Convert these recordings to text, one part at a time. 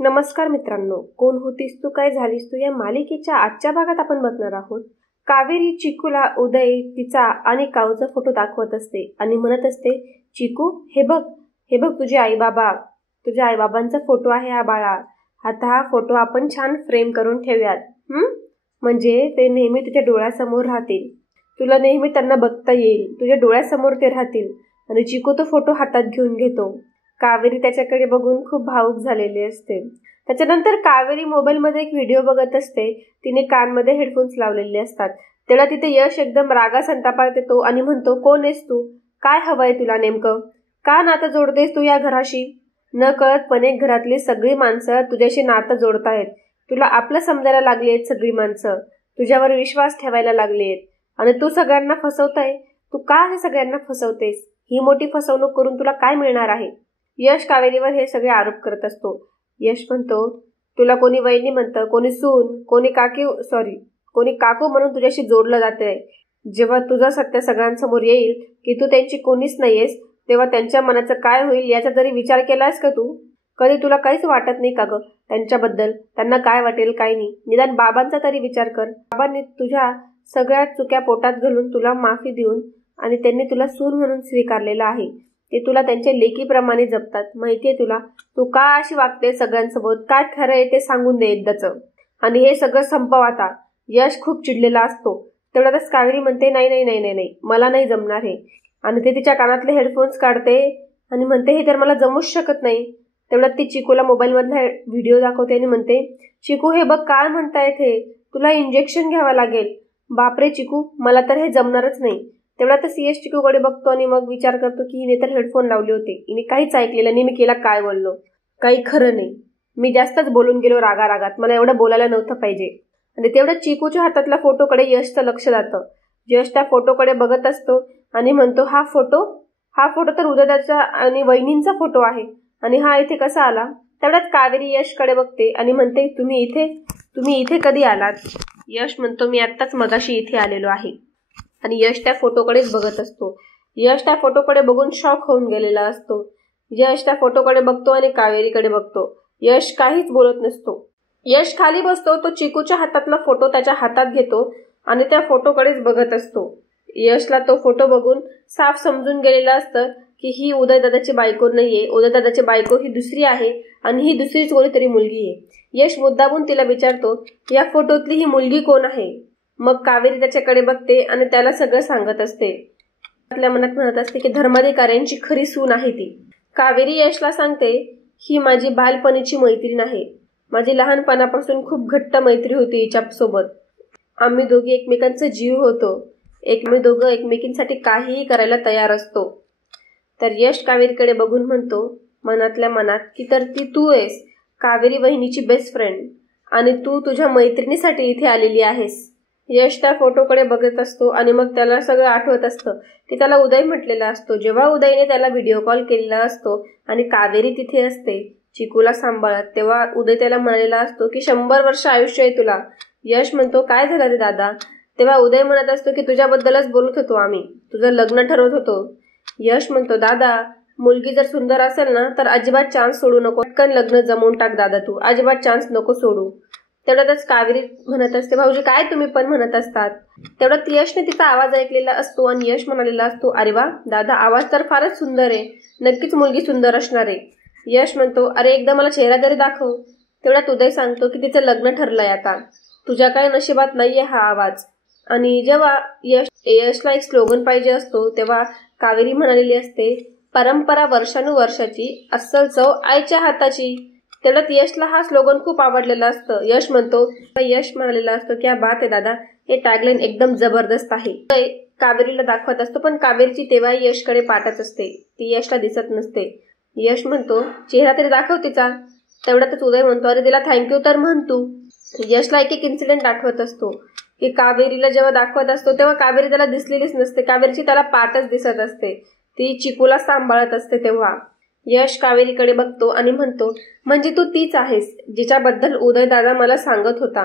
नमस्कार मित्रांनो, कोण होतीस तू काय झालीस तू या मालिकेच्या आजच्या भागात आपण बघणार आहोत. कावेरी चिकूला उदय तिचा आणि काऊचा फोटो दाखवत असते आणि म्हणत असते, चिकू हे बघ तुझे आई बाबा, तुझ्या आई बाबांचा फोटो आहे हा बाळा. आता हा फोटो आपण छान फ्रेम करून ठेवूयात. म्हणजे ते नेहमी तुझ्या डोळ्यासमोर राहतील, तुला नेहमी त्यांना बघता येईल, तुझ्या डोळ्यासमोर ते राहतील. आणि चिकू तो फोटो हातात घेऊन घेतो. कावेरी त्याच्याकडे बघून खूप भावुक झालेली असते. त्याच्यानंतर कावेरी मोबाईलमध्ये एक व्हिडिओ बघत असते. तिने कानमध्ये हेडफोन्स लावलेले असतात. तेव्हा तिथे यश एकदम रागा संतापात येतो आणि म्हणतो, कोण आहेस तू, काय हवंय तुला नेमकं, का नातं जोडतेस तू या घराशी. न कळतपणे घरातली सगळी माणसं तुझ्याशी नातं जोडतायत. तुला आपलं समजायला लागली आहेत सगळी माणसं, तुझ्यावर विश्वास ठेवायला लागली आहेत आणि तू सगळ्यांना फसवताय. तू का हे सगळ्यांना फसवतेस, ही मोठी फसवणूक करून तुला काय मिळणार आहे. यश कावेरीवर हे सगळे आरोप करत असतो. यश म्हणतो, तुला कोणी वहिनी म्हणतं, कोणी सून, कोणी काकू म्हणून तुझ्याशी जोडलं जाते. जेव्हा तुझं सत्य सगळ्यांसमोर येईल की तू त्यांची कोणीच नाहीयेस, तेव्हा त्यांच्या मनाचं काय होईल याचा जरी विचार केलास का तू. कधी तुला काहीच वाटत नाही का ग त्यांच्याबद्दल, त्यांना काय वाटेल काय नाही. निदान बाबांचा तरी विचार कर. बाबांनी तुझ्या सगळ्या चुक्या पोटात घालून तुला माफी देऊन आणि त्यांनी तुला सून म्हणून स्वीकारलेलं आहे. ते तुला त्यांच्या लेकीप्रमाणे जपतात. माहितीये तुला, तू का अशी वागते सगळ्यांसोबत, काय खरं आहे ते सांगून दे एकदाच आणि हे सगळं संपव आता. यश खूप चिडलेला असतो. तेवढ्यातच कावेरी म्हणते, नाही, मला नाही जमणार हे. आणि ते तिच्या कानातले हेडफोन्स काढते आणि म्हणते, हे तर मला जमूच शकत नाही. तेवढ्यात ती चिकूला मोबाईलमधला व्हिडिओ दाखवते आणि म्हणते, चिकू हे बघ काय म्हणतायत हे, तुला इंजेक्शन घ्यावं लागेल. बापरे चिकू, मला तर हे जमणारच नाही. तेवढ्यातच यश चिकूकडे बघतो आणि मग विचार करतो की हिने तर हेडफोन लावले होते, हिने काहीच ऐकलेलं नाही. मी केला काय बोललो, काही खरं नाही. मी जास्तच बोलून गेलो रागारागात, मला एवढं बोलायला नव्हतं पाहिजे. आणि तेवढं चिकूच्या हातातल्या फोटोकडे यशचं लक्ष जातं. यश त्या फोटोकडे बघत असतो आणि म्हणतो, हा फोटो तर उदयदाचा आणि वहिनींचा फोटो आहे आणि हा इथे कसा आला. तेवढ्यात कावेरी यशकडे बघते आणि म्हणते, तुम्ही इथे कधी आलात. यश म्हणतो, मी आत्ताच मगाशी इथे आलेलो आहे. आणि यश त्या फोटोकडेच बघत असतो. यश त्या फोटोकडे बघून शॉक होऊन गेलेला असतो. यश त्या फोटोकडे बघतो आणि कावेरीकडे बघतो. यश काहीच बोलत नसतो. यश खाली बसतो. तो चिकूच्या हातातला फोटो त्याच्या हातात घेतो आणि त्या फोटोकडेच बघत असतो. यशला तो फोटो बघून साफ समजून गेलेलं असतं की ही उदयदादाची बायको नाहीये, उदयदादाची बायको ही दुसरी आहे आणि ही दुसरीच कोणीतरी मुलगी आहे. यश मुद्दामून तिला विचारतो, या फोटोतली ही मुलगी कोण आहे. मग कावेरी त्याच्याकडे बघते आणि त्याला सगळं सांगत असते. आपल्या मनात म्हणत असते की धर्माधिकाऱ्यांची खरी सून आहे ती. कावेरी यशला सांगते, ही माझी बालपणीची मैत्रीण आहे. माझी लहानपणापासून खूप घट्ट मैत्री होती हिच्यासोबत. आम्ही दोघी एकमेकांचा जीव होतो. आम्ही दोघं एकमेकींसाठी काहीही करायला तयार असतो. तर यश कावेरीकडे बघून म्हणतो मनातल्या मनात की तर तू आहेस कावेरी वहिनीची बेस्ट फ्रेंड आणि तू तुझ्या मैत्रिणीसाठी इथे आलेली आहेस. यश त्या फोटोकडे बघत असतो आणि मग त्याला सगळं आठवत असतं की त्याला उदय म्हटलेला असतो. जेव्हा उदयने त्याला व्हिडिओ कॉल केलेला असतो आणि कावेरी तिथे असते चिकूला सांभाळत, तेव्हा उदय त्याला म्हणालेला असतो की 100 वर्ष आयुष्य आहे तुला. यश म्हणतो, काय झालं रे दादा. तेव्हा उदय म्हणत असतो की तुझ्याबद्दलच बोलत होतो आम्ही, तुझं लग्न ठरवत होतो. यश म्हणतो, दादा मुलगी जर सुंदर असेल ना तर अजिबात चान्स सोडू नको, पटकन लग्न जमवून टाक दादा, तू अजिबात चान्स नको सोडू. तेवढ्यातच कावेरी म्हणत असते, भाऊजी काय तुम्ही पण म्हणत असतात. तेवढ्यात यशने तिचा आवाज ऐकलेला असतो आणि यश म्हणालेला असतो, अरे वा दादा, आवाज तर फारच सुंदर आहे, नक्कीच मुलगी सुंदर असणार आहे. यश म्हणतो, अरे एकदा मला चेहरा तरी दाखव. तेवढ्यात उदय सांगतो की तिचं लग्न ठरलंय आता, तुझ्या काय नशिबात नाहीये हा आवाज. आणि जेव्हा यशला एक स्लोगन पाहिजे असतो तेव्हा कावेरी म्हणालेली असते, परंपरा वर्षानुवर्षाची, अस्सल चव आईच्या हाताची. तेवढ्यात यशला हा स्लोगन खूप आवडलेला असतं. यश म्हणालेला असतो, क्या बात आहे दादा, हे टॅगलाईन एकदम जबरदस्त आहे. कावेरीला दाखवत असतो पण कावेरीची तेव्हा यशकडे पाठच असते, ती यशला दिसत नसते. यश म्हणतो, चेहरा तरी दाखव तिचा. तेवढ्यातच उदय म्हणतो, अरे तिला थँक्यू तर म्हण तू. यशला एक इन्सिडेंट आठवत असतो की कावेरीला जेव्हा दाखवत असतो तेव्हा कावेरी त्याला दिसलेलीच नसते, कावेरीची त्याला पाठच दिसत असते. ती चिकूला सांभाळत असते. तेव्हा यश कावेरीकडे बघतो आणि म्हणतो, म्हणजे तू तीच आहेस जिच्याबद्दल उदय दादा मला सांगत होता.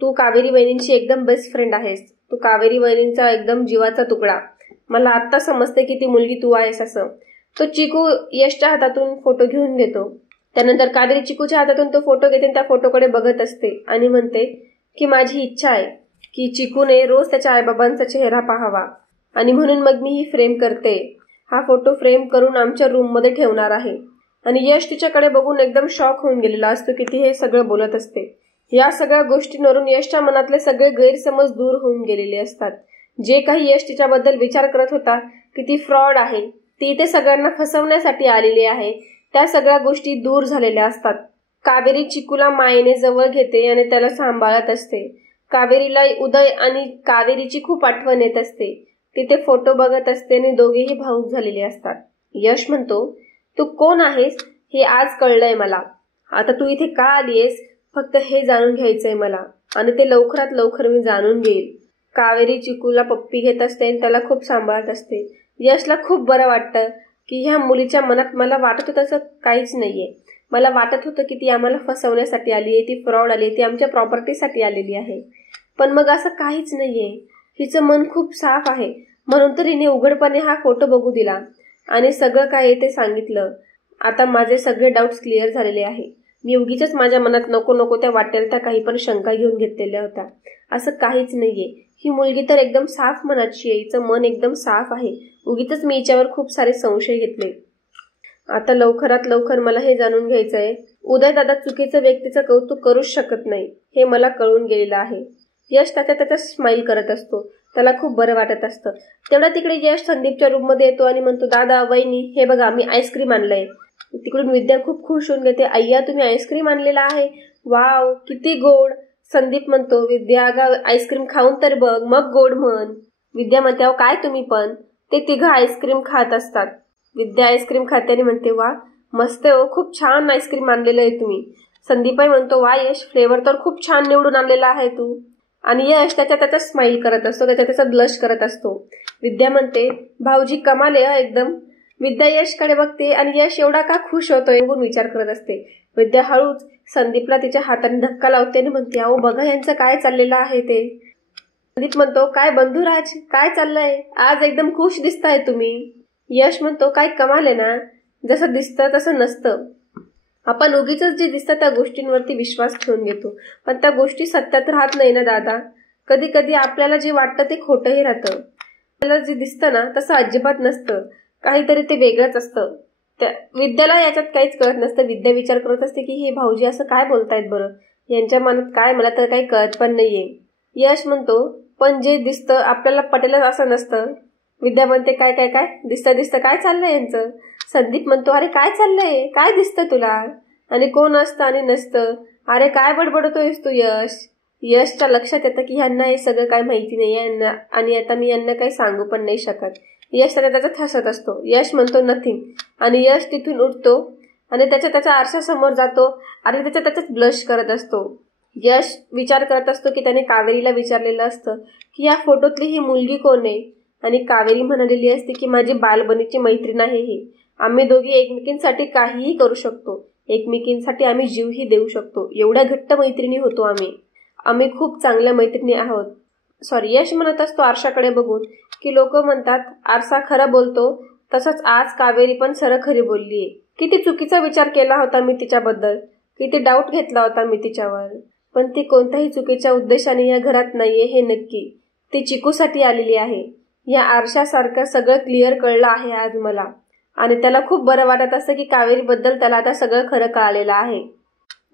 तू कावेरी वहिनींची एकदम बेस्ट फ्रेंड आहेस, तू कावेरी वहिनींचा एकदम जीवाचा तुकडा. मला आत्ता समजते की ती मुलगी तू आहेस असं. तो चिकू यशच्या हातातून फोटो घेऊन घेतो त्यानंतर कावेरी चिकूच्या हातातून तो फोटो घेते आणि त्या फोटोकडे बघत असते आणि म्हणते की माझी इच्छा आहे की चिकूने रोज त्याच्या आईबाबांचा चेहरा पाहावा आणि म्हणून मग मी ही फ्रेम करते. हा फोटो फ्रेम करून आमच्या रूममध्ये ठेवणार आहे. आणि यश तिच्याकडे बघून एकदम शॉक होऊन गेलेला असतो की ती हे सगळं बोलत असते. या सगळ्या गोष्टींवरून यशच्या मनातले सगळे गैरसमज दूर होऊन गेलेले असतात. जे काही यश तिच्याबद्दल विचार करत होता की ती फ्रॉड आहे, ती इथे सगळ्यांना फसवण्यासाठी आलेली आहे, त्या सगळ्या गोष्टी दूर झालेल्या असतात. कावेरी चिकूला मायेने जवळ घेते आणि त्याला सांभाळत असते. कावेरीला उदय आणि कावेरीची खूप आठवण येत असते. तिथे फोटो बघत असते आणि दोघेही भावूक झालेले असतात. यश म्हणतो, तू कोण आहेस हे आज कळलंय मला. आता तू इथे का आलीयस फक्त हे जाणून घ्यायचंय मला आणि ते लवकरात लवकर मी जाणून घेईल. कावेरी चिकूला पप्पी घेत असते आणि त्याला खूप सांभाळत असते. यशला खूप बरं वाटतं की ह्या मुलीच्या मनात मला वाटत होतं तसं काहीच नाहीये. मला वाटत होतं की ती आम्हाला फसवण्यासाठी आली आहे, ती फ्रॉड आली आहे, ती आमच्या प्रॉपर्टीसाठी आलेली आहे. पण मग असं काहीच नाहीये. हिचं मन खूप साफ आहे. म्हणून तर हिने उघडपणे हा फोटो बघू दिला आणि सगळं काय ते सांगितलं. आता माझे सगळे डाऊट्स क्लिअर झालेले आहे. मी उगीच माझ्या मनात नको नको त्या वाटेल त्या काही पण शंका घेऊन घेतलेल्या होत्या. असं काहीच नाहीये. ही मुलगी तर एकदम साफ मनाची आहे. हिचं मन एकदम साफ आहे. उगीच मी हिच्यावर खूप सारे संशय घेतले. आता लवकरात लवकर मला हे जाणून घ्यायचंय. उदय दादा चुकीचं व्यक्तीचं कौतुक करूच शकत नाही हे मला कळून गेलेलं आहे. यश त्याच्या स्माईल करत असतो. त्याला खूप बरं वाटत असतं. तेवढा तिकडे यश संदीपच्या रूममध्ये येतो आणि म्हणतो, दादा वहिनी हे बघा मी आईस्क्रीम आणलंय. तिकडून विद्या खूप खुश होऊन घेते. अय्या तुम्ही आईस्क्रीम आणलेला आहे, वाव किती गोड. संदीप म्हणतो, विद्या अगं आईस्क्रीम खाऊन तर बघ मग गोड म्हण. विद्या म्हणते, अहो काय तुम्ही पण. ते तिघं आईस्क्रीम खात असतात. विद्या आईस्क्रीम खाते आणि म्हणते, वा मस्त हो, खूप छान आईस्क्रीम आणलेलं आहे तुम्ही. संदीपही म्हणतो, वा यश फ्लेवर तर खूप छान निवडून आणलेला आहे तू. आणि यश त्याच्या स्माईल करत असतो, त्याचा ब्लश करत असतो. विद्या म्हणते, भाऊजी कमाल आहे एकदम. विद्या यशकडे बघते आणि यश एवढा का खुश होतोय म्हणून विचार करत असते. विद्या हळूच संदीपला तिच्या हाताने धक्का लावते आणि म्हणते, अहो बघा यांचं काय चाललेलं आहे ते. संदीप म्हणतो, काय बंधुराज काय चाललंय, आज एकदम खुश दिसताय तुम्ही. यश म्हणतो, काय कमाल आहे ना, जसं दिसतं तसं नसतं. आपण उगीच जे दिसतं त्या गोष्टींवरती विश्वास ठेवून घेतो, पण त्या गोष्टी सत्यात राहत नाही ना दादा. कधी कधी आपल्याला जे वाटतं ते खोटंही राहतं. आपल्याला जे दिसतं ना तसं अजिबात नसतं, काहीतरी ते वेगळंच असतं. त्या विद्याला याच्यात काहीच कळत नसतं. विद्या विचार करत असते की हे भाऊजी असं काय बोलतायत बरं, यांच्या मनात काय मला तर काही कळत पण नाहीये. यश म्हणतो, पण जे दिसतं आपल्याला पटेलच असं नसतं. विद्या म्हणते, काय काय काय दिसतं काय चाललंय यांचं. संदीप म्हणतो, अरे काय चाललंय, काय दिसतं तुला आणि कोण असतं आणि नसतं, अरे काय बडबडतोयस तू यश. यशच्या लक्षात येतं की ह्यांना हे सगळं काय माहिती नाही आणि आता मी यांना काही सांगू पण नाही शकत. यश त्याच्यात हसत असतो. यश म्हणतो नथिंग आणि यश तिथून उठतो आणि त्याच्या आरशासमोर जातो आणि त्याच्यात ब्लश करत असतो. यश विचार करत असतो की त्याने कावेरीला विचारलेलं असतं की या फोटोतली ही मुलगी कोण आहे आणि कावेरी म्हणालेली असते की माझी बालपणीची मैत्रीण आहे ही. आम्ही दोघी एकमेकींसाठी काहीही करू शकतो, एकमेकींसाठी आम्ही जीवही देऊ शकतो, एवढ्या घट्ट मैत्रिणी होतो आम्ही खूप चांगल्या मैत्रिणी आहोत. यश म्हणत असतो आरशाकडे बघून की लोक म्हणतात आरसा खरं बोलतो, तसंच आज कावेरी पण खरी बोललीये. किती चुकीचा विचार केला होता मी तिच्याबद्दल, किती डाऊट घेतला होता मी तिच्यावर, पण ती कोणत्याही चुकीच्या उद्देशाने या घरात नाहीये हे नक्की. ती चिकूसाठी आलेली आहे. या आरशासारखं सगळं क्लिअर कळलं आहे आज मला आणि त्याला खूप बरं वाटत असतं की कावेरीबद्दल त्याला आता सगळं खरं कळालेलं आहे.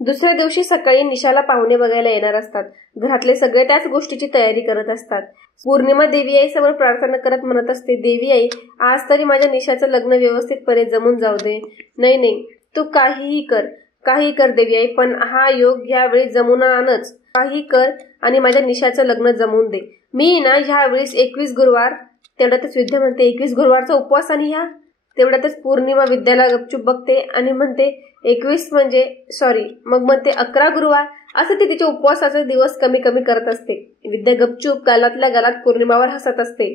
दुसऱ्या दिवशी सकाळी निशाला पाहुणे बघायला येणार असतात. घरातले सगळे त्याच गोष्टीची तयारी करत असतात. पौर्णिमा देवी आई समोर प्रार्थना करत म्हणत असते, देवी आई आज तरी माझ्या निशाचं लग्न व्यवस्थितपणे जमून जाऊ दे. नाही तू काहीही कर देवी आई, पण हा योग यावेळी जमून आणच. काही कर आणि माझ्या निशाचं लग्न जमवून दे. मी ना ह्यावेळेस 21 गुरुवार, तेवढ्यातच विद्या म्हणते 21 गुरुवारचा उपवास आणि ह्या तेवढ्यातच पौर्णिमा विद्याला गपचूप बघते आणि म्हणते 21 म्हणजे मग म्हणते 11 गुरुवार, असं ती तिच्या उपवासाचे दिवस कमी करत असते. विद्या गपचूप गालातल्या गालात पौर्णिमावर हसत असते.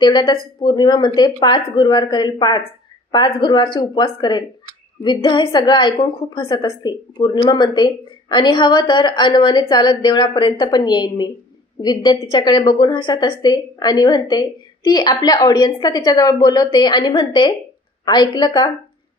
तेवढ्यातच पौर्णिमा म्हणते 5 गुरुवार करेल, 5 गुरुवारचे उपवास करेल. विद्या हे सगळं ऐकून खूप हसत असते. पौर्णिमा म्हणते, आणि हवं तर अनवाने चालत देवळापर्यंत पण येईन मी. विद्या तिच्याकडे बघून हसत असते आणि म्हणते, ती आपल्या ऑडियन्सला तिच्याजवळ बोलवते आणि म्हणते, ऐकलं का,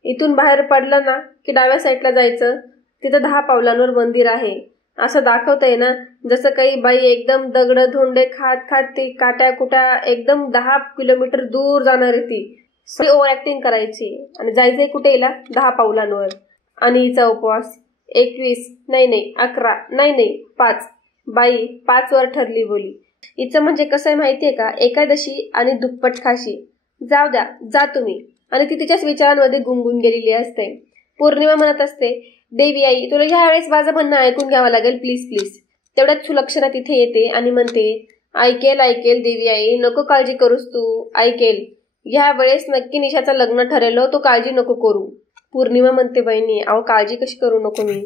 इथून बाहेर पडलं ना की डाव्या साईडला जायचं, तिथं 10 पावलांवर मंदिर आहे असं दाखवतंय ना. जसं काही बाई एकदम दगड धोंडे खात खात ती काट्या कुट्या एकदम 10 किलोमीटर दूर जाणार आहे ती ओव्हर ऍक्टिंग करायची आणि जायचंय कुठे हिला 10 पावलांवर. आणि हिचा उपवास 21 नाही 11 नाही 5. बाई 5 वर ठरली बोली. हिचं म्हणजे कसं आहे माहितीये का, एकादशी आणि दुप्पट खाशी. जाऊ द्या, जा तुम्ही. आणि ती तिच्याच विचारांमध्ये गुंगून गेलेली असते. पौर्णिमा म्हणत असते, देवी आई तुला ह्या वेळेस माझं म्हणणं ऐकून घ्यावं लागेल प्लीज प्लीज. तेवढ्यात सुलक्षणा तिथे येते आणि म्हणते, ऐकेल देवी आई, नको काळजी करूस तू, ऐकेल. ह्या वेळेस नक्की निशाचं लग्न ठरेल, तू काळजी नको करू. पौर्णिमा म्हणते, बहिणी अहो काळजी कशी करू नको मी.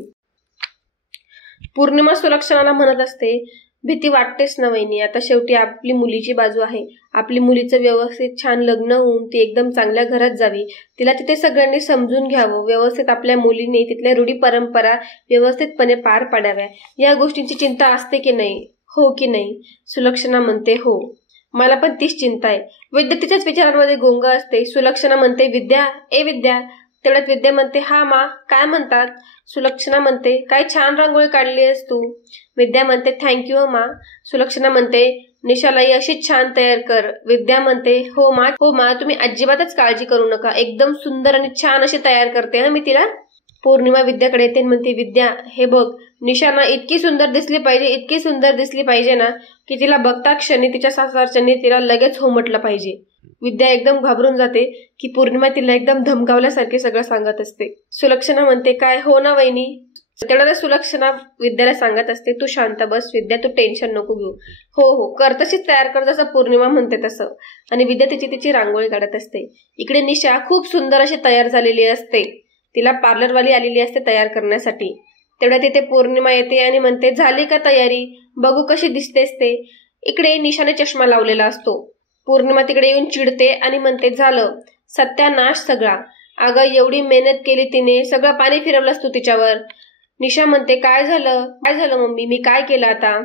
पौर्णिमा सुलक्षणाला म्हणत असते, भीती वाटतेच ना वहिनी, आता शेवटी आपली मुलीची बाजू आहे. आपली मुलीचं व्यवस्थित छान लग्न होऊन ती एकदम चांगल्या घरात जावी, तिला तिथे सगळ्यांनी समजून घ्यावं, व्यवस्थित आपल्या मुलीने तिथल्या रूढी परंपरा व्यवस्थितपणे पार पाडाव्या, या गोष्टींची चिंता असते की नाही, हो की नाही. सुलक्षणा म्हणते, हो मला पण तीच चिंता आहे. विद्या तिच्याच विचारांमध्ये गोंग असते. सुलक्षणा म्हणते, विद्या ए विद्या. तेवढ्यात विद्या म्हणते, हा मा काय म्हणतात. सुलक्षणा म्हणते, काय छान रांगोळी काढली आहेस तू. विद्या म्हणते, थँक्यू मा. सुलक्षणा म्हणते, निशालाही अशीच छान तयार कर. विद्या म्हणते, हो मा तुम्ही अजिबातच काळजी करू नका, एकदम सुंदर आणि छान अशी तयार करते मी तिला. पौर्णिमा विद्याकडे येते म्हणते, विद्या हे बघ, निशाना इतकी सुंदर दिसली पाहिजे ना की तिला बघता क्षणी तिच्या सासरच्यांनी तिला लगेच हो म्हटलं पाहिजे. विद्या एकदम घाबरून जाते की पौर्णिमा तिला एकदम धमकावल्यासारखे सगळं सांगत असते. सुलक्षणा म्हणते, काय हो ना वहिनी. तेवढ्या सुलक्षणा विद्याला सांगत असते, तू शांत बस विद्या, तू टेन्शन नको घेऊ. हो कर, तशीच तयार कर जसं पौर्णिमा म्हणते तसं. आणि विद्या तिची रांगोळी काढत असते. इकडे निशा खूप सुंदर अशी तयार झालेली असते. तिला पार्लरवाली आलेली असते तयार करण्यासाठी. तेवढ्या तिथे पौर्णिमा येते आणि म्हणते, झाली का तयारी, बघू कशी दिसतेस ते. इकडे निशाने चष्मा लावलेला असतो. पौर्णिमा तिकडे येऊन चिडते आणि म्हणते, झालं सत्यानाश सगळा. अगं एवढी मेहनत केली तिने, सगळं पाणी फिरवलंस तू तिच्यावर. निशा म्हणते, काय झालं मम्मी, मी काय केलं आता.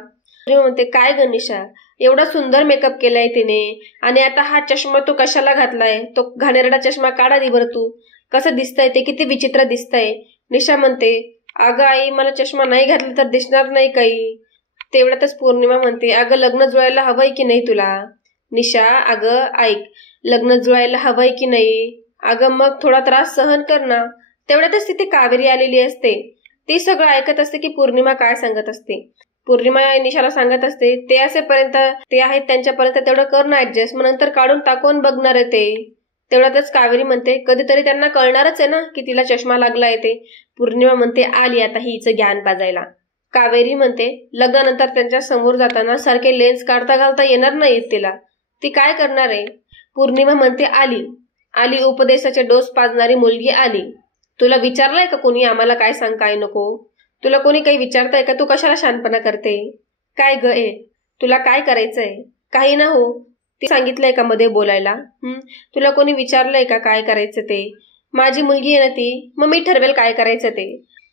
म्हणते, काय ग निशा, एवढा सुंदर मेकअप केलाय तिने आणि आता हा चष्मा तू कशाला घातलाय, तो घाणेरडा चष्मा काढा दे बरं तू, कसं दिसतंय ते, किती विचित्र दिसतंय. निशा म्हणते, अगं आई मला चष्मा नाही घातला तर दिसणार नाही काही. तेवढ्यातच पौर्णिमा म्हणते, अगं लग्न जुळायला हवंय की नाही तुला. निशा, अगं ऐक, लग्न जुळायला हवंय की नाही, अगं मग थोडा त्रास सहन कर ना. तेवढ्यातच तिथे कावेरी आलेली असते. ती सगळं ऐकत असते की पौर्णिमा काय सांगत असते. पौर्णिमा निशाला सांगत असते, ते असेपर्यंत ते आहेत त्यांच्यापर्यंत तेवढं कर ना ऍडजस्ट, मग नंतर काढून टाकून बघणार आहे ते. तेवढ्यातच कावेरी म्हणते, कधीतरी त्यांना कळणारच आहे ना की तिला चष्मा लागलाय ते. पौर्णिमा म्हणते, आली आता हिचं ज्ञान पाजायला. कावेरी म्हणते, लग्नानंतर त्यांच्या समोर जाताना सारखे लेन्स काढता घालता येणार नाहीत तिला, ती काय करणार आहे. पौर्णिमा म्हणते, आली उपदेशाचे डोस पाजणारी मुलगी आली. तुला विचारलंय का कोणी आम्हाला काय सांग काय नको. तुला कोणी काही विचारतंय का, तू कशाला शानपणा करते. काय ग ए, तुला काय करायचंय. काही ना हो, ती सांगितलंय का मध्ये बोलायला. तुला कोणी विचारलंय का काय करायचं ते. माझी मुलगी आहे ना ती, मग मी ठरवेल काय करायचं ते.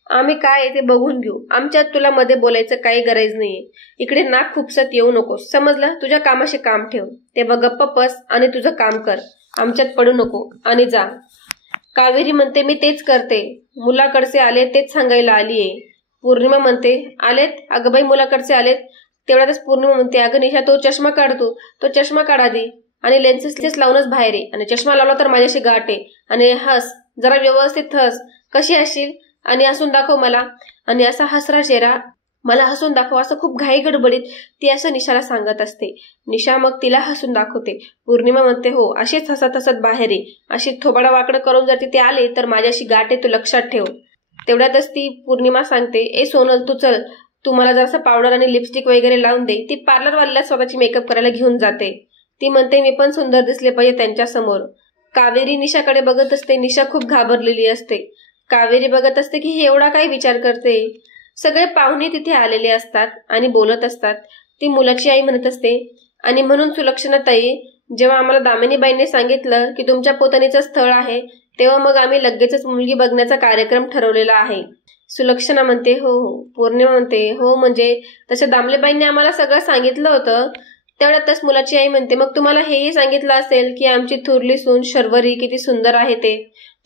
आम्ही काय ते बघून घेऊ, आमच्यात तुला मध्ये बोलायचं काही गरज नाहीये. इकडे नाक खुपसत येऊ नकोस, समजलं. तुझ्या कामाशी काम ठेव, ते बघ गप्प बस आणि तुझं काम कर, आमच्यात पडू नको आणि जा. कावेरी म्हणते, मी तेच करते, मुलाकडचे आले तेच सांगायला आलीये. पौर्णिमा म्हणते, आलेत अगं बाई, मुलाकडचे आलेत. तेवढ्यातच पौर्णिमा म्हणते, अगं निशा तो चष्मा काढतो, तो चष्मा काढा दे आणि लेन्सेस लावूनच बाहेर ये, आणि चष्मा लावला तर माझ्याशी गाठ आहे, आणि हस जरा व्यवस्थित हस, कशी हसशील आणि हसून दाखव मला, आणि असा हसरा चेहरा मला हसून दाखव, असं खूप घाई गडबडीत ती असं निशाला सांगत असते. निशा मग तिला हसून दाखवते. पौर्णिमा म्हणते, हो अशीच हसत हसत बाहेर ये, अशी थोबाडा वाकडं करून जर तिथे आले तर माझ्याशी गाठ आहे, तू लक्षात ठेव. तेवढ्यातच ती पौर्णिमा सांगते, ए सोनल तू चल, तू मला जरासं पावडर आणि लिपस्टिक वगैरे लावून दे. ती पार्लरवाल्याला स्वतःची मेकअप करायला घेऊन जाते. ती म्हणते, मी पण सुंदर दिसले पाहिजे त्यांच्या समोर. कावेरी निशाकडे बघत असते. निशा खूप घाबरलेली असते. कावेरी बघत असते की ही एवढा काय विचार करते. सगळे पाहुणे तिथे आलेले असतात आणि बोलत असतात. ती मुलाची आई म्हणत असते, आणि म्हणून सुलक्षणाताई, जेव्हा आम्हाला दामिनीबाईंनी सांगितलं की तुमच्या पोतनीचं स्थळ आहे, तेव्हा मग आम्ही लगेचच मुलगी बघण्याचा कार्यक्रम ठरवलेला आहे. सुलक्षणा म्हणते, हो. पौर्णिमा म्हणते, हो म्हणजे तसं दामलेबाईंनी आम्हाला सगळं सांगितलं होतं. तेवढ्यातच मुलाची आई म्हणते, मग तुम्हाला हेही सांगितलं असेल की आमची थोरली सून शर्वरी किती सुंदर आहे ते.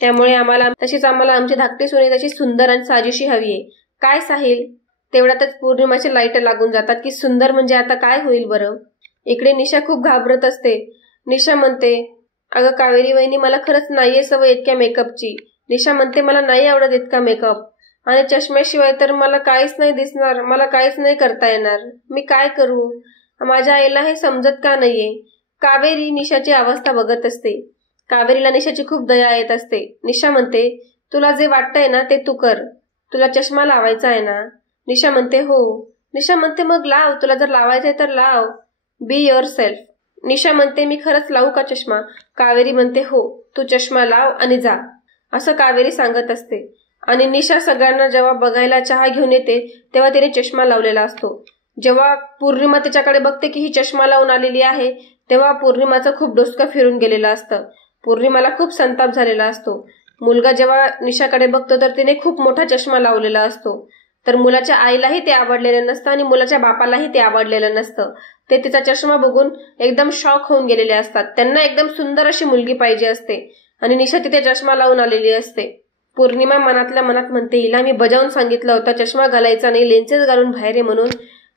त्यामुळे आम्हाला आमची धाकटी सोनी तशी सुंदर आणि साजेशी हवी आहे. काय साहिल? तेवढ्यातच पौर्णिमाचे लाईट लागून जातात की सुंदर म्हणजे आता काय होईल बरं. इकडे निशा खूप घाबरत असते. निशा म्हणते, अगं कावेरी वहिनी, मला खरंच नाहीये सवय इतक्या मेकअपची. निशा म्हणते, मला नाही आवडत इतका मेकअप, आणि चष्म्याशिवाय तर मला काहीच नाही दिसणार, मला काहीच नाही करता येणार. मी काय करू? माझ्या आईला हे समजत का नाहीये? कावेरी निशाची अवस्था बघत असते. कावेरीला निशाची खूप दया येत असते. निशा म्हणते, तुला जे वाटतंय ना ते तू कर. तुला चष्मा लावायचा आहे ना? निशा म्हणते, हो. निशा म्हणते, मग लाव. तुला जर लावायचंय तर लाव. Be your self. निशा म्हणते, मी खरंच लावू का चष्मा? कावेरी म्हणते, हो, तू चष्मा लाव आणि जा, असं कावेरी सांगत असते. आणि निशा सगळ्यांना जेव्हा बघायला चहा घेऊन येते तेव्हा तिने चष्मा लावलेला असतो. जेव्हा पौर्णिमा तिच्याकडे बघते की ही चष्मा लावून आलेली आहे तेव्हा पौर्णिमाचं खूप डोसकं फिरून गेलेलं असतं. पौर्णिमाला खूप संताप झालेला असतो. मुलगा जेव्हा निशाकडे बघतो तर तिने खूप मोठा चष्मा लावलेला असतो. तर मुलाच्या आईलाही ते आवडलेलं नसतं आणि मुलाच्या बापालाही ते आवडलेलं नसतं. ते तिचा चष्मा बघून एकदम शॉक होऊन गेलेले असतात. त्यांना एकदम सुंदर अशी मुलगी पाहिजे असते आणि निशा तिथे चष्मा लावून आलेली असते. पौर्णिमा मनातल्या मनात म्हणते, हिला मी बजावून सांगितलं होतं चष्मा घालायचा नाही, लेन्सेस घालून बाहेर आहे म्हणून,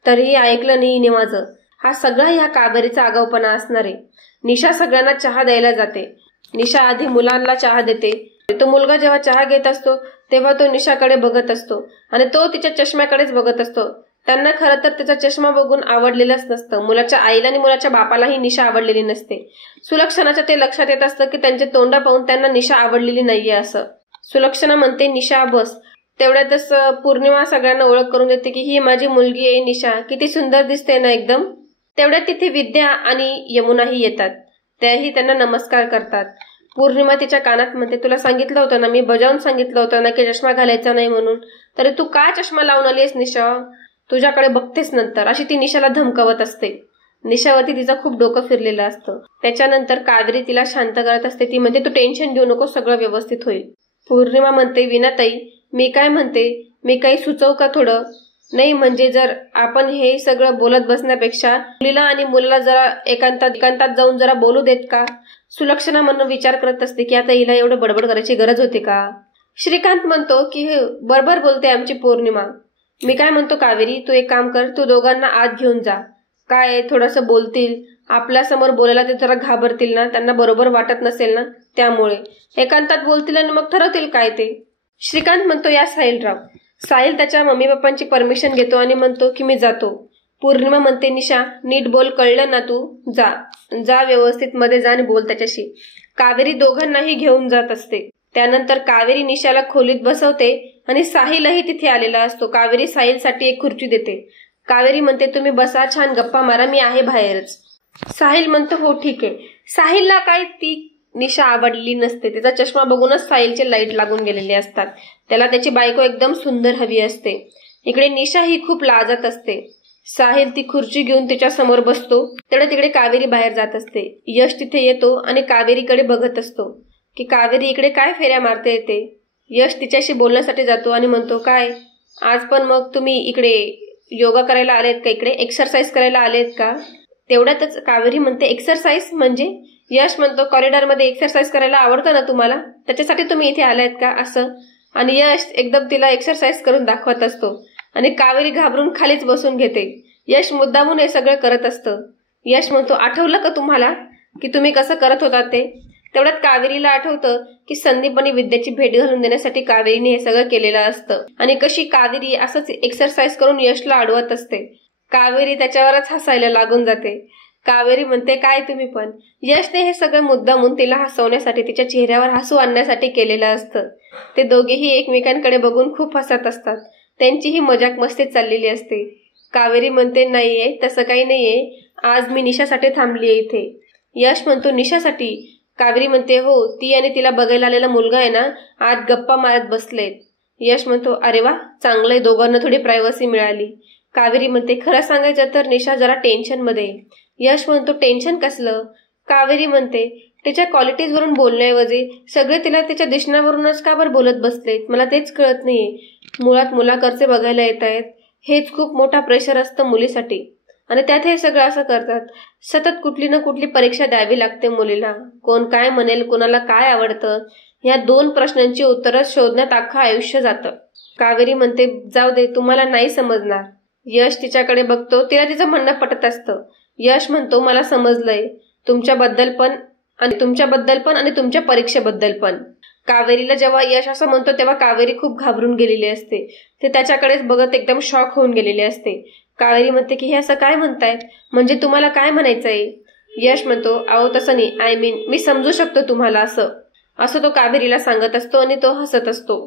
तरीही ऐकलं नाही हिने माझं. हा सगळा ह्या कावेरीचा आगाऊपणा असणार आहे. निशा सगळ्यांना चहा द्यायला जाते. निशा आधी मुलांना चहा देते. तो मुलगा जेव्हा चहा घेत असतो तेव्हा तो निशाकडे बघत असतो आणि तो तिच्या चष्म्याकडेच बघत असतो. त्यांना खरं तर तिचा चष्मा बघून आवडलेलंच नसतं. मुलाच्या आईला आणि मुलाच्या बापालाही निशा आवडलेली नसते. सुलक्षणाच्या ते लक्षात येत असतं की त्यांचे तोंड पाहून त्यांना निशा आवडलेली नाहीये असं. सुलक्षणा म्हणते, निशा बस. तेवढ्यातच पौर्णिमा सगळ्यांना ओळख करून देते की ही माझी मुलगी आहे निशा, किती सुंदर दिसते ना एकदम. तेवढ्यात तिथे विद्या आणि यमुनाही येतात. त्याही त्यांना नमस्कार करतात. पौर्णिमा तिच्या कानात म्हणते, तुला सांगितलं होतं ना, मी बजावून सांगितलं होतं ना की चष्मा घालायचा नाही म्हणून, तरी तू काय चष्मा लावून आलीस निशा? तुझ्याकडे बघतेस नंतर, अशी ती निशाला धमकावत असते. निशावरती तिचं खूप डोकं फिरलेलं असतं. त्याच्यानंतर कावेरी तिला शांत करत असते. ती म्हणते, तू टेन्शन घेऊ नको, सगळं व्यवस्थित होईल. पौर्णिमा म्हणते, विनाताई मी काय म्हणते, मी काही सुचवू का थोडं? नाही म्हणजे जर आपण हे सगळं बोलत बसण्यापेक्षा मुलीला आणि मुलाला जरा एकांतात जाऊन जरा बोलू देत का? सुलक्षणा म्हणून विचार करत असते की आता हिला एवढं बडबड करायची गरज होती का? श्रीकांत म्हणतो की बरोबर बोलते आमची पौर्णिमा. मी काय म्हणतो कावेरी, तू एक काम कर, तू दोघांना आत घेऊन जा. काय थोडंसं बोलतील, आपल्या समोर बोलायला ते जरा घाबरतील ना, त्यांना बरोबर वाटत नसेल ना, त्यामुळे एकांतात बोलतील आणि मग ठरवतील काय ते. श्रीकांत म्हणतो, या साहिलराव. साहिल त्याच्या मम्मी पप्पांची परमिशन घेतो आणि म्हणतो की मी जातो. पौर्णिमा म्हणते, निशा नीट बोल, कळलं ना, तू जा जा व्यवस्थित मध्ये जा आणि बोल त्याच्याशी. कावेरी दोघांनाही घेऊन जात असते. त्यानंतर कावेरी निशाला खोलीत बसवते आणि साहिलही तिथे आलेला असतो. कावेरी साहिलसाठी एक खुर्ची देते. कावेरी म्हणते, तुम्ही बसा, छान गप्पा मारा, मी आहे बाहेरच. साहिल म्हणतो, हो ठीक आहे. साहिलला काय ती निशा आवडलेली नसते. त्याचा चष्मा बघूनच साहिलचे लाईट लागून गेलेले असतात. त्याला त्याची बायको एकदम सुंदर हवी असते. इकडे निशा ही खूप लाजत असते. साहिल ती खुर्ची घेऊन तिच्या समोर बसतो. तेवढ्या तिकडे कावेरी बाहेर जात असते. यश तिथे येतो आणि कावेरीकडे बघत असतो की कावेरी इकडे काय फेऱ्या मारते येते. यश तिच्याशी बोलण्यासाठी जातो आणि म्हणतो, काय आज पण मग तुम्ही इकडे योगा करायला आलेत का, इकडे एक्सरसाइज करायला आलेत का? तेवढ्यातच कावेरी म्हणते, एक्सरसाइज म्हणजे? यश म्हणतो, कॉरिडॉरमध्ये एक्सरसाइज करायला आवडतं ना तुम्हाला, त्याच्यासाठी तुम्ही इथे आलायत का असं. आणि यश एकदम तिला एक्सरसाइज करून दाखवत असतो आणि कावेरी घाबरून खालीच बसून घेते. यश मुद्दामून हे सगळं करत असतं. यश म्हणतो, आठवलं का तुम्हाला की तुम्ही कसं करत होता ते? तेवढ्यात कावेरीला आठवतं की संदीप आणि विद्याची भेट घालून देण्यासाठी कावेरीने हे सगळं केलेलं असतं आणि कशी कावेरी असंच एक्सरसाइज करून यशला अडवत असते. कावेरी त्याच्यावरच हसायला लागून जाते. कावेरी म्हणते, काय तुम्ही पण? यशने हे सगळं मुद्दामून तिला हसवण्यासाठी, तिच्या चेहऱ्यावर हसू आणण्यासाठी केलेलं असतं. ते दोघेही एकमेकांकडे बघून खूप हसत असतात. त्यांची ही मजाक मस्ती चाललेली असते. कावेरी म्हणते, नाहीये, तसं काही नाहीये, आज मी निशासाठी थांबलीये इथे. यश म्हणतो, निशासाठी? कावेरी म्हणते, हो, ती आणि तिला बघायला आलेला मुलगा आहे ना, आज गप्पा मारत बसलेत. यश म्हणतो, अरे वा, चांगलंय, दोघांना थोडी प्रायव्हसी मिळाली. कावेरी म्हणते, खरं सांगायचं तर निशा जरा टेन्शनमध्ये. यश म्हणतो, टेन्शन कसलं? कावेरी म्हणते, तिच्या क्वालिटीजवरून बोलण्याऐवजी सगळे तिला तिच्या दिसण्यावरूनच का बरं बोलत बसलेत, मला तेच कळत नाहीये. मुळात मुलाकडचे बघायला येत आहेत, हेच खूप मोठा प्रेशर असतं मुलीसाठी आणि त्यात हे सगळं असं करतात. सतत कुठली ना कुठली परीक्षा द्यावी लागते मुलीला. कोण काय म्हणेल, कोणाला काय आवडतं, या 2 प्रश्नांची उत्तरं शोधण्यात अख्खं आयुष्य जातं. कावेरी म्हणते, जाऊ दे, तुम्हाला नाही समजणार. यश तिच्याकडे बघतो. तिला तिचं म्हणणं पटत असतं. यश म्हणतो, मला समजलंय, तुमच्याबद्दल पण आणि तुमच्या परीक्षेबद्दल पण. कावेरीला जेव्हा यश असं म्हणतो तेव्हा कावेरी खूप घाबरून गेलेली असते. ते त्याच्याकडेच बघत एकदम शॉक होऊन गेलेली असते. कावेरी म्हणते की हे असं काय म्हणतायत, म्हणजे तुम्हाला काय म्हणायचंय? यश म्हणतो, अहो तसं नाही, मी समजू शकतो तुम्हाला असं तो कावेरीला सांगत असतो आणि तो हसत असतो.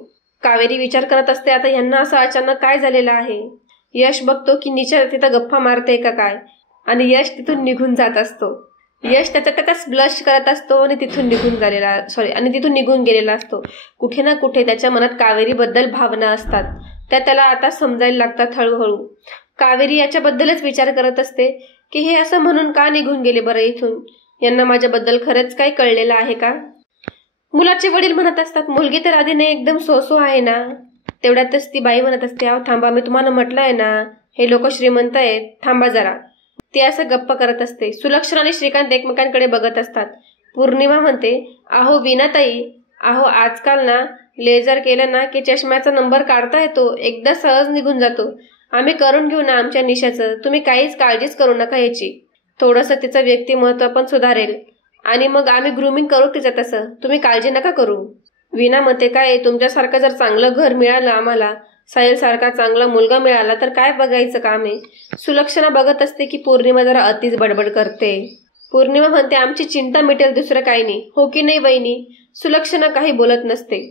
कावेरी विचार करत असते, आता यांना असं अचानक काय झालेलं आहे. यश बघतो की निशा तिथं गप्पा मारते का काय, आणि यश तिथून निघून जात असतो. यश त्याच्याच ब्लश करत असतो आणि तिथून निघून गेलेला असतो. कुठे ना कुठे त्याच्या मनात कावेरीबद्दल भावना असतात, त्या त्याला आता समजायला लागतात हळूहळू. कावेरी याच्याबद्दलच विचार करत असते की हे असं म्हणून का निघून गेले बरं इथून, यांना माझ्याबद्दल खरंच काही कळलेलं आहे का? मुलाचे वडील म्हणत असतात, मुलगी तर आधीने एकदम सोसो आहे ना. तेवढ्यातच ती बाई म्हणत असते, अहो थांबा, मी तुम्हाला म्हटलंय ना, हे लोक श्रीमंत आहेत, थांबा जरा. ती असं गप्प करत असते. सुलक्षणा आणि श्रीकांत एकमेकांकडे बघत असतात. पौर्णिमा म्हणते, अहो वीणाताई, अहो आजकाल ना लेझर केलं ना की चष्म्याचा नंबर काढता येतो, एकदा सहज निघून जातो. आम्ही करून घेऊ ना आमच्या निशाचं, तुम्ही काहीच काळजीच करू नका याची. थोडंसं तिचं व्यक्तिमत्व पण सुधारेल आणि मग आम्ही ग्रूमिंग करू तिचं, तसं तुम्ही काळजी नका करू. वीणा म्हणते, काय तुमच्यासारखं जर चांगलं घर मिळालं आम्हाला, साहिल सारखा चांगला मुलगा मिळाला तर काय बघायचं काम आहे. सुलक्षणा बघत असते की पौर्णिमा जरा अतिच बडबड करते. पौर्णिमा म्हणते, आमची चिंता मिटेल, दुसरं काही नाही, हो की नाही वहिनी? सुलक्षणा काही बोलत नसते.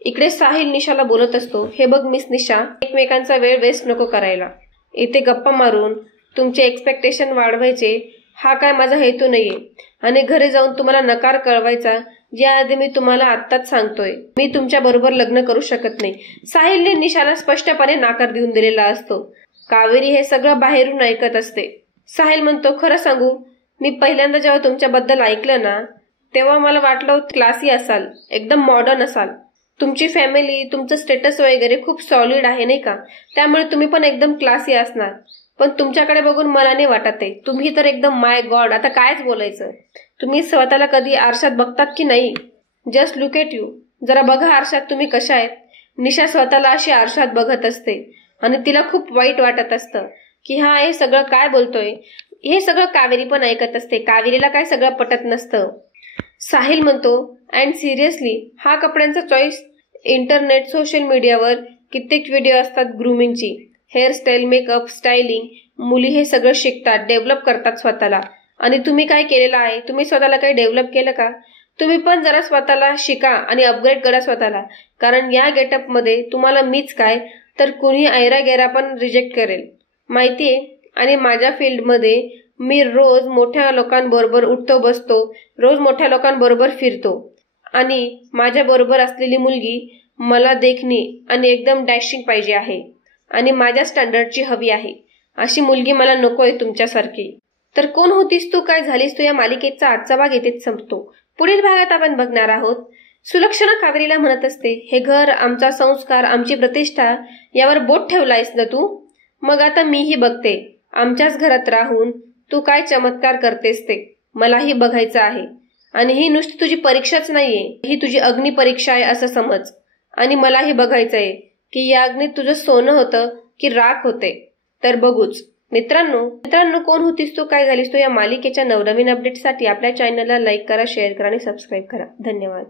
इकडे साहिल निशाला बोलत असतो, हे बघ मिस निशा, एकमेकांचा वेळ वेस्ट नको करायला. इथे गप्पा मारून तुमचे एक्सपेक्टेशन वाढवायचे हा काय माझा हेतू नाहीये, आणि घरी जाऊन तुम्हाला नकार कळवायचा याआधी मी तुम्हाला आत्ताच सांगतोय, मी तुमच्या बरोबर लग्न करू शकत नाही. साहिलने निशाला स्पष्टपणे नकार देऊन दिलेला असतो. कावेरी हे सगळं बाहेरून ऐकत असते. साहिल म्हणतो, खरं सांगू, मी पहिल्यांदा जेव्हा तुमच्याबद्दल ऐकलं ना तेव्हा मला वाटलं क्लासी असाल, एकदम मॉडर्न असाल. तुमची फॅमिली, तुमचं स्टेटस वगैरे खूप सॉलिड आहे नाही का, त्यामुळे तुम्ही पण एकदम क्लासी असणार. पण तुमच्याकडे बघून मला नाही वाटत आहे, तुम्ही तर एकदम माय गॉड, आता कायच बोलायचं. तुम्ही स्वतःला कधी आरशात बघतात की नाही? जस्ट लुक एट यू, जरा बघा आरशात तुम्ही कशा आहेत. निशा स्वतःला अशी आरशात बघत असते आणि तिला खूप वाईट वाटत असतं की हा हे सगळं काय बोलतोय. हे सगळं कावेरी पण ऐकत असते. कावेरीला काय सगळं पटत नसतं. साहिल म्हणतो, अँड सिरियसली हा कपड्यांचा चॉईस, इंटरनेट सोशल मीडियावर कित्येक व्हिडिओ असतात ग्रूमिंगची, हेअरस्टाईल, मेकअप, स्टायलिंग. मुली हे सगळं शिकतात, डेव्हलप करतात स्वतःला. आणि तुम्ही काय केलेलं आहे? तुम्ही स्वतःला काही डेव्हलप केलं का? तुम्ही पण जरा स्वतःला शिका आणि अपग्रेड करा स्वतःला, कारण या गेटअपमध्ये तुम्हाला मीच काय तर कुणी ऐरा गेरा पण रिजेक्ट करेल माहितीये. आणि माझ्या फील्डमध्ये मी रोज मोठ्या लोकांबरोबर उठतो बसतो, रोज मोठ्या लोकांबरोबर फिरतो, आणि माझ्या बरोबर असलेली मुलगी मला देखणी आणि एकदम डॅशिंग पाहिजे आहे, आणि माझ्या स्टँडर्डची हवी आहे. अशी मुलगी मला नकोय तुमच्यासारखी. तर कोण होतीस तू, काय झालीस तू, या मालिकेचा आजचा भाग इथेच संपतो. पुढील भागात आपण बघणार आहोत, सुलक्षणा कावेरीला म्हणत असते, हे घर, आमचा संस्कार, आमची प्रतिष्ठा यावर बोट ठेवलायस ना तू, मग आता मीही बघते आमच्याच घरात राहून तू काय चमत्कार करतेस ते मलाही बघायचं आहे. आणि ही नुसती तुझी परीक्षाच नाहीये, ही तुझी अग्निपरीक्षा आहे असं समज. आणि मलाही बघायचंय की या अग्नीत तुझं सोनं होतं की राख होते. तर बघूच. मित्रांनो, कोण होतीस तू, काय झालीस तू या मालिकेच्या नवनवीन अपडेटसाठी आपल्या चॅनलला लाईक करा, शेअर करा आणि सबस्क्राईब करा. धन्यवाद.